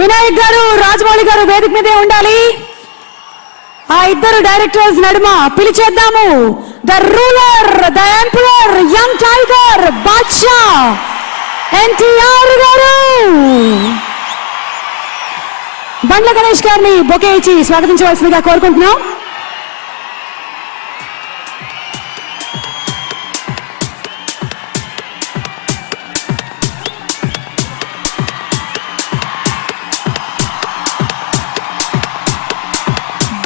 వినాయక్ గారు, రాజమౌళి గారు వేదిక మీదే ఉండాలి. ఆ ఇద్దరు డైరెక్టర్స్ నడుమ పిలిచేద్దాము the ruler, the emperor, young tiger, Badshah NTR garu. Bandla Ganesh గారిని బొకే ఇచ్చి స్వాగతించవలసిందిగా కోరుకుంటున్నాం.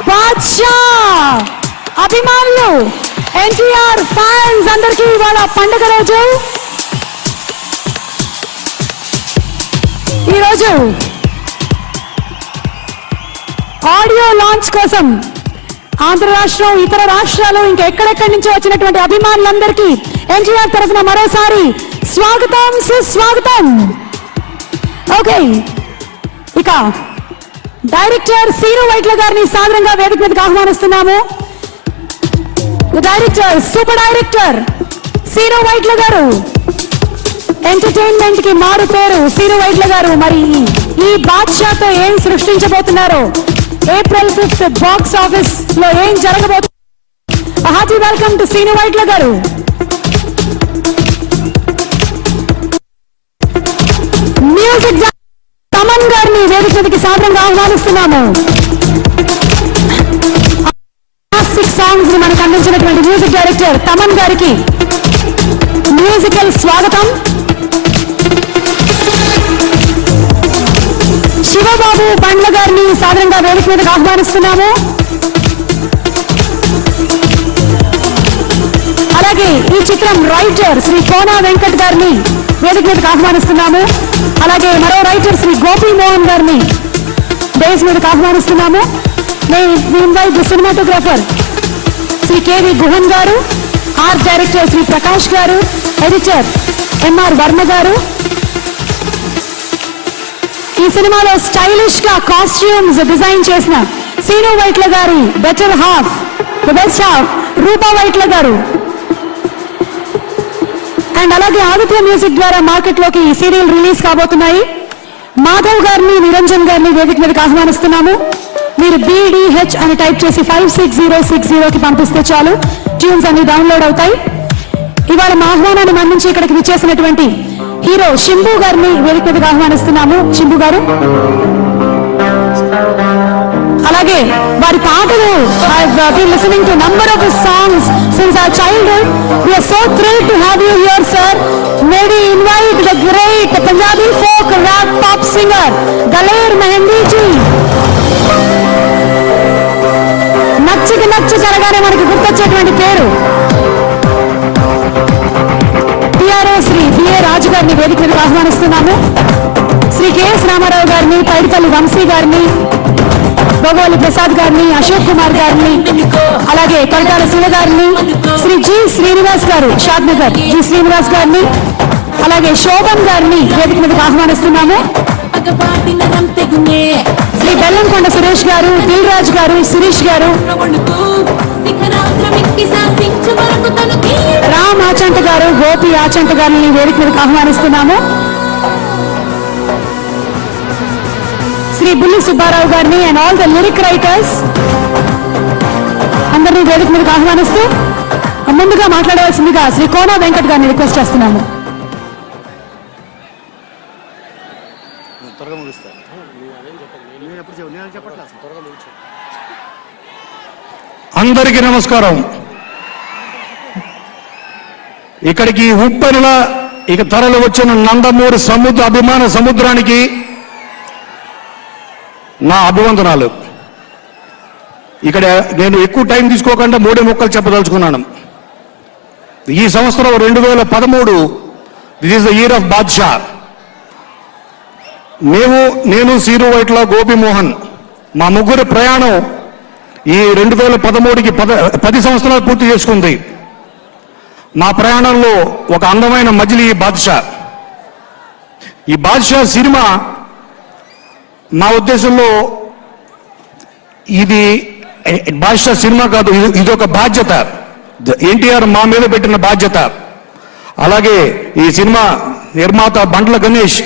బాద్షా అభిమానులు, ఎన్టీఆర్ ఫ్యాన్స్ అందరికీ ఇవాళ పండుగ రోజు. ఈరోజు ఆడియో లాంచ్ కోసం ఆంధ్ర రాష్ట్రం, ఇతర రాష్ట్రాలు, ఇంకా ఎక్కడెక్కడి నుంచి వచ్చినటువంటి అభిమానులందరికీ ఎన్టీఆర్ తరఫున మరోసారి స్వాగతం, సుస్వాగతం. ఓకే, ఇక డైరెక్టర్ సీను వైట్ల గారిని సాదరంగా వేదిక మీదకి ఆహ్వానిస్తున్నాము. Director, super director Seenu Vaitla గారు, ఎంటర్టైన్మెంట్ కి మారు పేరు సీను వైట్ల గారు. మరి ఈ బాద్షాతో ఏం సృష్టించబోతున్నారో, ఏప్రిల్ 5th బాక్స్ ఆఫీస్ లో ఏం జరగబోతుంది. Hearty welcome to Srinu Vaitla గారు. మ్యూజిక్ తమన్ గారిని వేదిక మీదకి సాదరంగా ఆహ్వానిస్తున్నాము. క్లాసిక్ సాంగ్స్ ని మనకు అందించినటువంటి మ్యూజిక్ డైరెక్టర్ తమన్ గారికి మ్యూజికల్ స్వాగతం. శివబాబు బండ్ల గారిని సాదరంగా వేదిక మీదకి ఆహ్వానిస్తున్నాము. అలాగే ఈ చిత్రం రైటర్ శ్రీ కోనా వెంకట్ గారిని వేదిక మీదకి ఆహ్వానిస్తున్నాము. అలాగే మరో రైటర్ శ్రీ గోపి మోహన్ గారిని డేస్ మీదకి ఆహ్వానిస్తున్నాము. సినిమాటోగ్రాఫర్ శ్రీ కేవి గుహన్ గారు, ఆర్ట్ డైరెక్టర్ శ్రీ ప్రకాష్ గారు, ఎడిటర్ ఎంఆర్ వర్మ గారు. ఈ సినిమాలో స్టైలిష్ గా కాస్ట్యూమ్స్ డిజైన్ చేసిన సీను వైట్ల గారి better half, the best half Rupa Vaitla గారు. అండ్ అలాగే ఆదిత్య మ్యూజిక్ ద్వారా మార్కెట్ లోకి ఈ సీరియల్ రిలీజ్ కాబోతున్నాయి. మాధవ్ గారిని, నిరంజన్ గారిని వేదిక మీదకి ఆహ్వానిస్తున్నాము. మీరు BDH అని టైప్ చేసి 56060కి పంపిస్తే చాలు, ట్యూన్స్ అన్ని డౌన్లోడ్ అవుతాయి. ఇవాళ మా ఆహ్వానాన్ని మన్నించి ఇక్కడికి విచ్చేసినటువంటి హీరో శంభు గారిని వేదిక మీదకి ఆహ్వానిస్తున్నాము. శంభు గారు, అలాగే వారి పాటలు I've been listening to number of his songs since our childhood. We are so thrilled to have you here, sir. May we invite the great Punjabi folk rap pop singer Daler Mehendi ji. నచ్చికి నచ్చి జరగానే మనకి గుర్తొచ్చేటువంటి పేరు PRO Shri BA రాజు గారిని వేదిక మీదకి ఆహ్వానిస్తున్నాము. Shri KS Ramarao గారిని, పైడిపల్లి వంశీ గారిని, భోగవల్లి ప్రసాద్ గారిని, అశోక్ కుమార్ గారిని, అలాగే కొరటాల శివ గారిని, శ్రీ G శ్రీనివాస్ గారు, షాద్ నగర్ G శ్రీనివాస్ గారిని, అలాగే శోభన్ గారిని వేదిక మీదకి ఆహ్వానిస్తున్నాము. శ్రీ బెల్లంకొండ సురేష్ గారు, దిల్ రాజ్ గారు, శిరీష్ గారు, రామ్ ఆచంట గారు, గోపి ఆచంట గారిని వేదిక మీదకి ఆహ్వానిస్తున్నాము. శ్రీ బుల్లి సుబ్బారావు గారిని and all the lyric writers అందరినీ వేదిక మీదకి ఆహ్వానిస్తూ ముందుగా మాట్లాడవలసిందిగా శ్రీ కోనా వెంకట్ గారిని రిక్వెస్ట్ చేస్తున్నాము. అందరికీ నమస్కారం. ఇక్కడికి ఉప్పెనల ఇక తరలి వచ్చిన నందమూరి అభిమాన సముద్రానికి నా అభివందనాలు. ఇక్కడ నేను ఎక్కువ టైం తీసుకోకుండా 3 ముక్కలు చెప్పదలుచుకున్నాను. ఈ సంవత్సరం 2013, this is the year of Baadshah. నేను సీను వైట్ల, గోపి మోహన్, మా ముగ్గురు ప్రయాణం ఈ 2013కి 10 సంవత్సరాలు పూర్తి చేసుకుంది. మా ప్రయాణంలో ఒక అందమైన మజిలీ ఈ బాద్షా. ఈ బాద్షా సినిమా మా ఉద్దేశంలో ఇది బాద్షా సినిమా కాదు, ఇది ఒక బాధ్యత. ఎన్టీఆర్ మా మీద పెట్టిన బాధ్యత. అలాగే ఈ సినిమా నిర్మాత బండ్ల గణేష్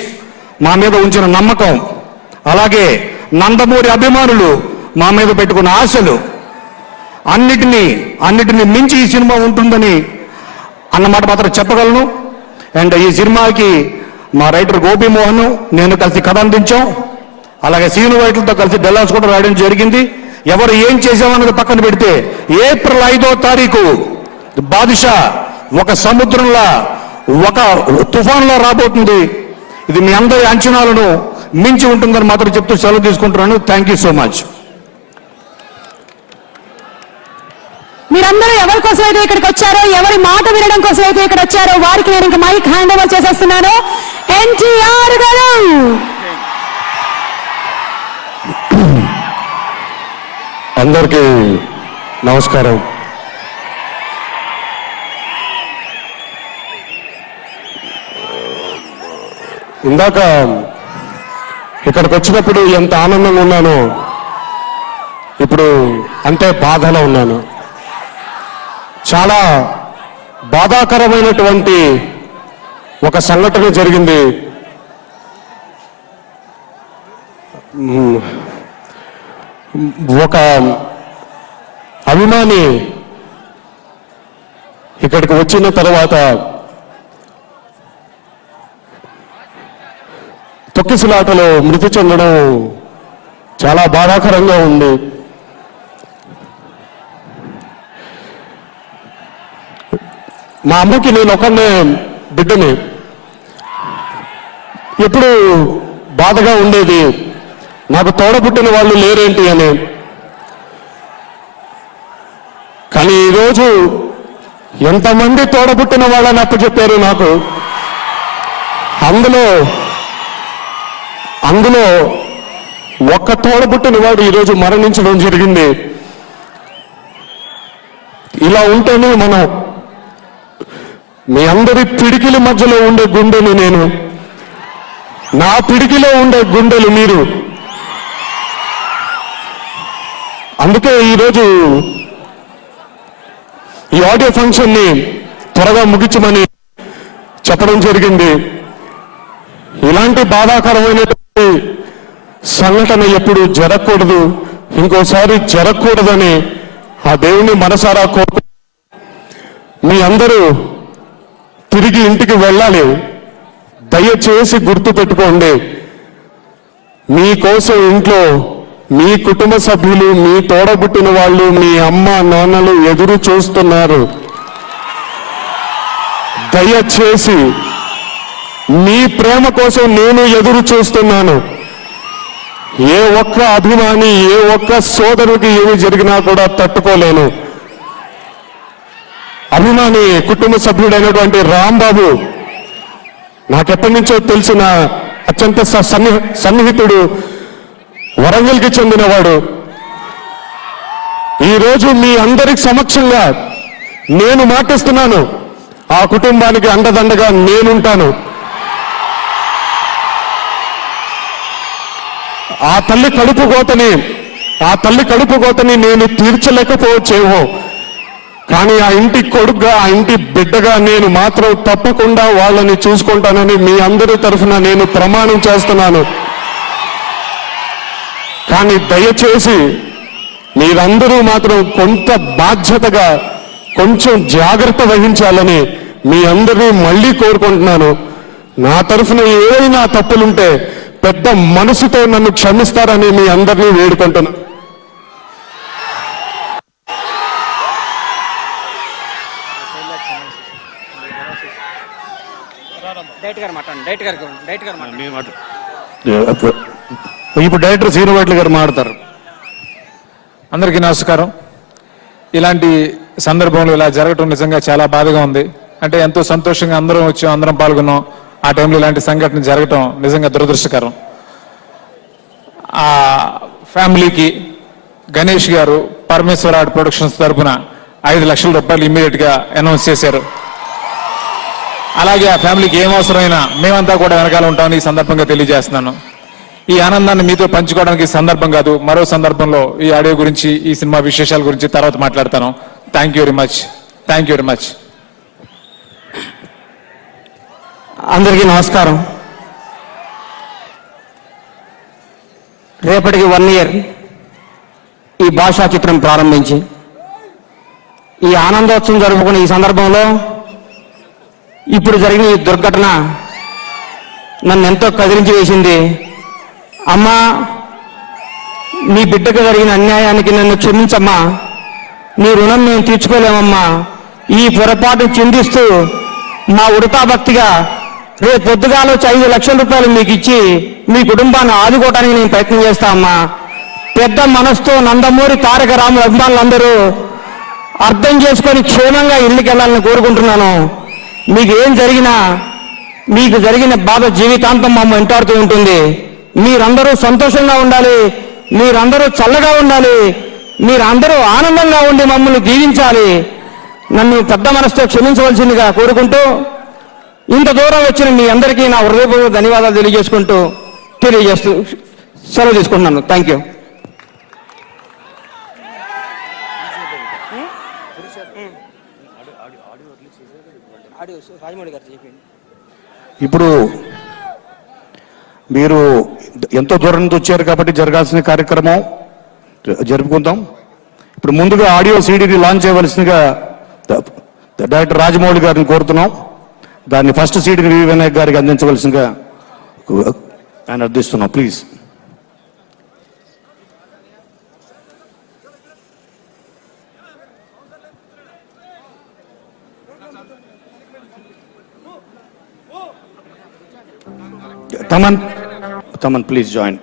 మా మీద ఉంచిన నమ్మకం, అలాగే నందమూరి అభిమానులు మా మీద పెట్టుకున్న ఆశలు అన్నిటినీ మించి ఈ సినిమా ఉంటుందని అన్నమాట మాత్రం చెప్పగలను. అండ్ ఈ సినిమాకి మా రైటర్ గోపిమోహన్ నేను కలిసి కథ అందించాం. అలాగే సీను వైట్లతో కలిసి డెల్లాస్ కూడా రాయడం జరిగింది. ఎవరు ఏం చేసామన్నది పక్కన పెడితే ఏప్రిల్ 5వ తారీఖు బాదుషా ఒక సముద్రంలా ఒక తుఫాన్లో రాబోతుంది. ఇది మీ అందరి అంచనాలను మించి ఉంటుందని మాత్రం చెప్తూ సెలవు తీసుకుంటున్నాను. Thank you so much. మీరందరూ ఎవరి కోసం అయితే ఇక్కడికి వచ్చారో, ఎవరి మాట వినడం కోసం అయితే ఇక్కడ వచ్చారో వారికి నేను ఇంకా మైక్ హ్యాండ్ ఓవర్ చేసేస్తున్నాను. ఎన్టీఆర్ గారు. అందరికీ నమస్కారం. ఇందాక ఇక్కడికి వచ్చినప్పుడు ఎంత ఆనందంగా ఉన్నానో ఇప్పుడు అంతే బాధలో ఉన్నాను. చాలా బాధాకరమైనటువంటి ఒక సంఘటన జరిగింది. ఒక అభిమాని ఇక్కడికి వచ్చిన తర్వాత తొక్కిసలాటలో మృతి చెందడం చాలా బాధాకరంగా ఉంది. మా అమ్మకి నేను ఒకనే బిడ్డని. ఎప్పుడు బాధగా ఉండేది, నాకు తోడబుట్టిన వాళ్ళు లేరేంటి అని. కానీ ఈరోజు ఎంతమంది తోడబుట్టిన వాళ్ళని అప్పచెప్పారు నాకు. అందులో ఒక్క తోడబుట్టిన వాడు ఈరోజు మరణించడం జరిగింది. ఇలా ఉంటేనే మనం మీ అందరి పిడికిల మధ్యలో ఉండే గుండెలు నేను, నా పిడికిలో ఉండే గుండెలు మీరు. అందుకే ఈరోజు ఈ ఆడియో ఫంక్షన్ని త్వరగా ముగించమని చెప్పడం జరిగింది. ఇలాంటి బాధాకరమైనటువంటి సంఘటన ఎప్పుడు జరగకూడదు, ఇంకోసారి జరగకూడదని ఆ దేవుని మనసారా కోరుకు. మీ అందరూ తిరిగి ఇంటికి వెళ్ళాలి. దయచేసి గుర్తు పెట్టుకోండి, మీకోసం ఇంట్లో మీ కుటుంబ సభ్యులు, మీ తోడబుట్టిన వాళ్ళు, మీ అమ్మ నాన్నలు ఎదురు చూస్తున్నారు. దయచేసి మీ ప్రేమ కోసం నేను ఎదురు చూస్తున్నాను. ఏ ఒక్క అభిమాని, ఏ ఒక్క సోదరుడికి ఏమి జరిగినా కూడా తట్టుకోలేను. అభిమాని కుటుంబ సభ్యుడైనటువంటి రాంబాబు నాకెప్పటి నుంచో తెలిసిన అత్యంత సన్నిహితుడు, వరంగల్కి చెందినవాడు. ఈరోజు మీ అందరి సమక్షంగా నేను మాటిస్తున్నాను, ఆ కుటుంబానికి అండదండగా నేనుంటాను. ఆ తల్లి కడుపు కోతని నేను తీర్చలేకపోవచ్చేమో, కానీ ఆ ఇంటి కొడుకుగా, ఆ ఇంటి బిడ్డగా నేను మాత్రం తప్పకుండా వాళ్ళని చూసుకుంటానని మీ అందరి తరఫున నేను ప్రమాణం చేస్తున్నాను. కానీ దయచేసి మీరందరూ మాత్రం కొంత బాధ్యతగా కొంచెం జాగ్రత్త వహించాలని మీ అందరినీ మళ్ళీ కోరుకుంటున్నాను. నా తరఫున ఏవైనా తప్పులుంటే పెద్ద మనసుతో నన్ను క్షమిస్తారని మీ అందరినీ వేడుకుంటున్నాను. ఇప్పుడు డైరెక్టర్ సీను వైట్ల గారు మాట్లాడతారు. అందరికీ నమస్కారం. ఇలాంటి సందర్భంలో ఇలా జరగటం నిజంగా చాలా బాధగా ఉంది. అంటే ఎంతో సంతోషంగా అందరం వచ్చాం, అందరం పాల్గొన్నాం. ఆ టైంలో ఇలాంటి సంఘటన జరగటం నిజంగా దురదృష్టకరం. ఆ ఫ్యామిలీకి గణేష్ గారు పరమేశ్వర ఆర్ట్ ప్రొడక్షన్స్ తరఫున 5 లక్షల రూపాయలు ఇమ్మీడియట్ గా అనౌన్స్ చేశారు. అలాగే ఆ ఫ్యామిలీకి ఏం అవసరమైనా మేమంతా కూడా వెనకాల ఉంటామని ఈ సందర్భంగా తెలియజేస్తున్నాను. ఈ ఆనందాన్ని మీతో పంచుకోవడానికి సందర్భం కాదు, మరో సందర్భంలో ఈ ఆడియో గురించి, ఈ సినిమా విశేషాల గురించి తర్వాత మాట్లాడతాను. Thank you very much. Thank you very much. అందరికీ నమస్కారం. రేపటికి 1 year ఈ భాషా చిత్రం ప్రారంభించి ఈ ఆనందోత్సవం జరుపుకునే ఈ సందర్భంలో ఇప్పుడు జరిగిన ఈ దుర్ఘటన నన్ను ఎంతో కదిలించి వేసింది. అమ్మా, నీ బిడ్డకు జరిగిన అన్యాయానికి నన్ను క్షమించమ్మా, నీ రుణం మేము తీర్చుకోలేమమ్మా. ఈ పొరపాటు చిందిస్తూ మా ఉడతా భక్తిగా రేపు పొద్దుగాల 5 లక్షల రూపాయలు మీకు ఇచ్చి మీ కుటుంబాన్ని ఆదుకోవడానికి నేను ప్రయత్నం చేస్తా అమ్మా. పెద్ద మనసుతో నందమూరి తారక రాముల అభిమానులందరూ అర్థం చేసుకొని క్షేమంగా ఇళ్ళకి వెళ్ళాలని కోరుకుంటున్నాను. మీకు ఏం జరిగినా మీకు జరిగిన బాధ జీవితాంతం మమ్మల్ని వెంటాడుతూ ఉంటుంది. మీరందరూ సంతోషంగా ఉండాలి, మీరందరూ చల్లగా ఉండాలి, మీరందరూ ఆనందంగా ఉండి మమ్మల్ని దీవించాలి. నన్ను పెద్ద మనసుతో క్షమించవలసిందిగా కోరుకుంటూ ఇంత దూరం వచ్చిన మీ అందరికీ నా హృదయపూర్వక ధన్యవాదాలు తెలియజేస్తూ సెలవు తీసుకుంటున్నాను. Thank you. ఇప్పుడు మీరు ఎంతో దూరం నుంచి వచ్చారు కాబట్టి జరగాల్సిన కార్యక్రమం జరుపుకుందాం. ఇప్పుడు ముందుగా ఆడియో సీడీని లాంచ్ చేయవలసిందిగా డైరెక్టర్ రాజమౌళి గారిని కోరుతున్నాం. దాన్ని ఫస్ట్ సీడీని వి వినాయక్ గారికి అందించవలసిందిగా ఆయన అర్థిస్తున్నాం. ప్లీజ్. Taman, please join.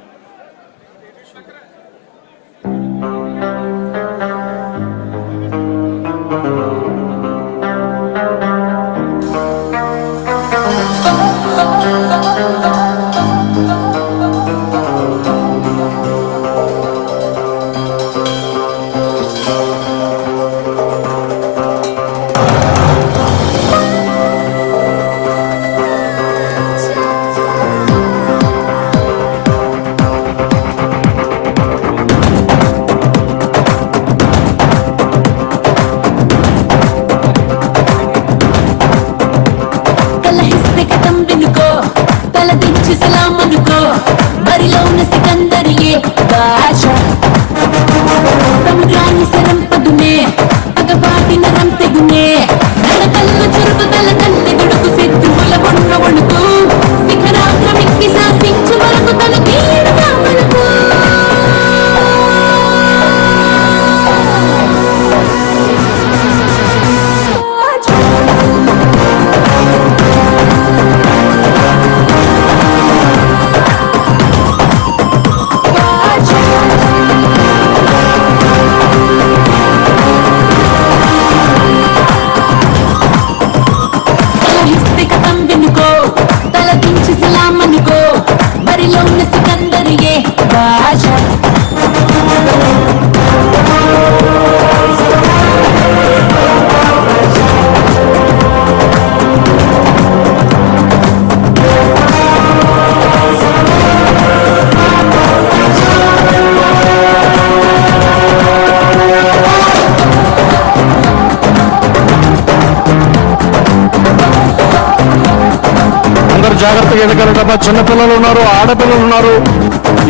జాగ్రత్తగా ఎదగలటమ్మా. చిన్నపిల్లలు ఉన్నారు, ఆడపిల్లలు ఉన్నారు,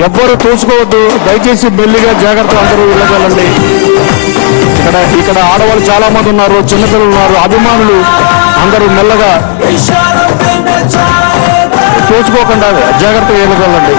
ఎవ్వరూ తోసుకోవద్దు. దయచేసి మెల్లిగా జాగ్రత్త అందరూ వెళ్ళగలండి. ఇక్కడ ఆడవాళ్ళు చాలా మంది ఉన్నారు, చిన్నపిల్లలు ఉన్నారు, అభిమానులు అందరూ మెల్లగా తోచుకోకుండా జాగ్రత్తగా వెళ్ళగలండి.